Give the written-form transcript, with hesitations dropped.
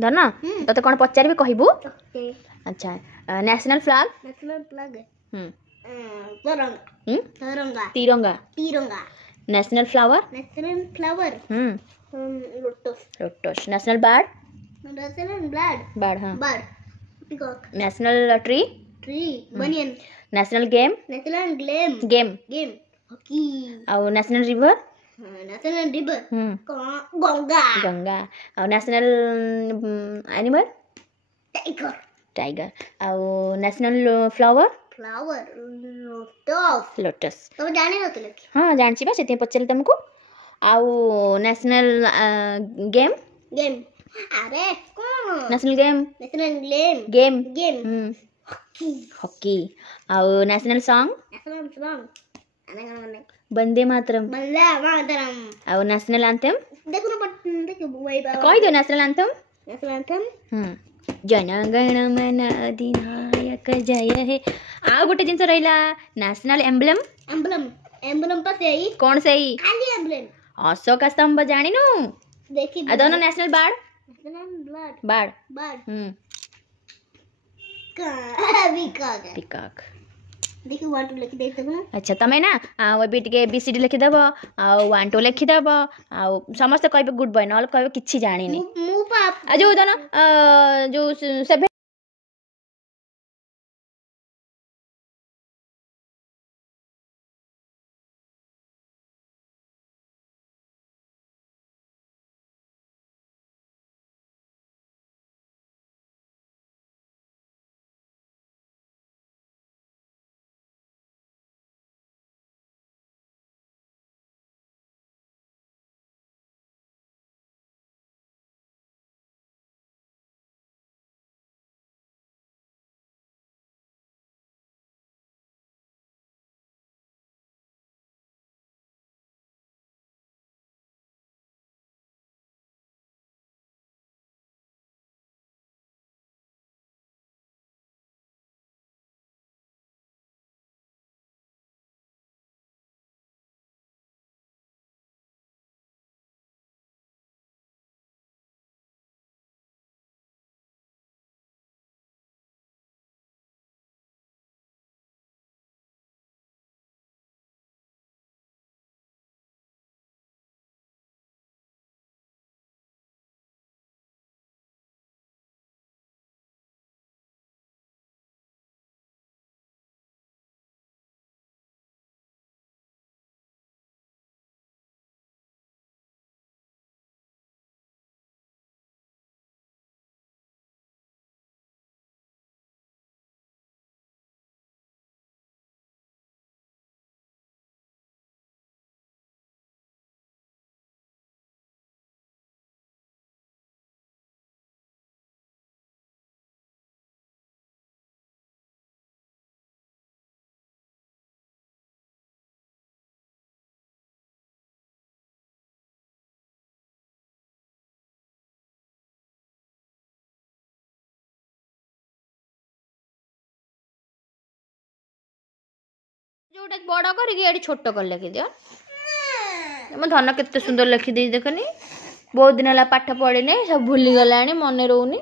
धन तते कौन पचारि कहबू अच्छा नेशनल फ्लैग तिरंगा तिरंगा national flower lotus national bird हाँ national tree banyan national game game hockey और नेशनल रिवर गंगा गंगा और नेशनल एनिमल टाइगर और नेशनल फ्लावर लोटस तो जाने हाँ जानची बा से पचारे तुमको आउ नेशनल गेम अरे नेशनल गेम हॉकी आउ नेशनल सॉन्ग वंदे मातरम आउ नेशनल एंथम कहि दो नेशनल एंथम जनगण मन अधिनायक जय हे आउ गोटे जिनस रहिला नेशनल एम्ब्लेम पर कौन से अशोक स्तंभ जानिनु देखि अदन नेशनल बर्ड पिकॉक देखो 1 2 लिखि देत न अच्छा तमे ना ओ बी टिके बीसीडी लिखि देबो आ 1 2 लिखि देबो आ समस्त कहबे गुड बॉय नल कहबे किछि जानि नै मु पाप आ जो दन जो 7 जोटा बड़ कर छोट कर लिखि दियो धन केते सुंदर लिखि दे देखनी बहुत दिन है पाठ पढ़ी सब भूली गला मन रोनी।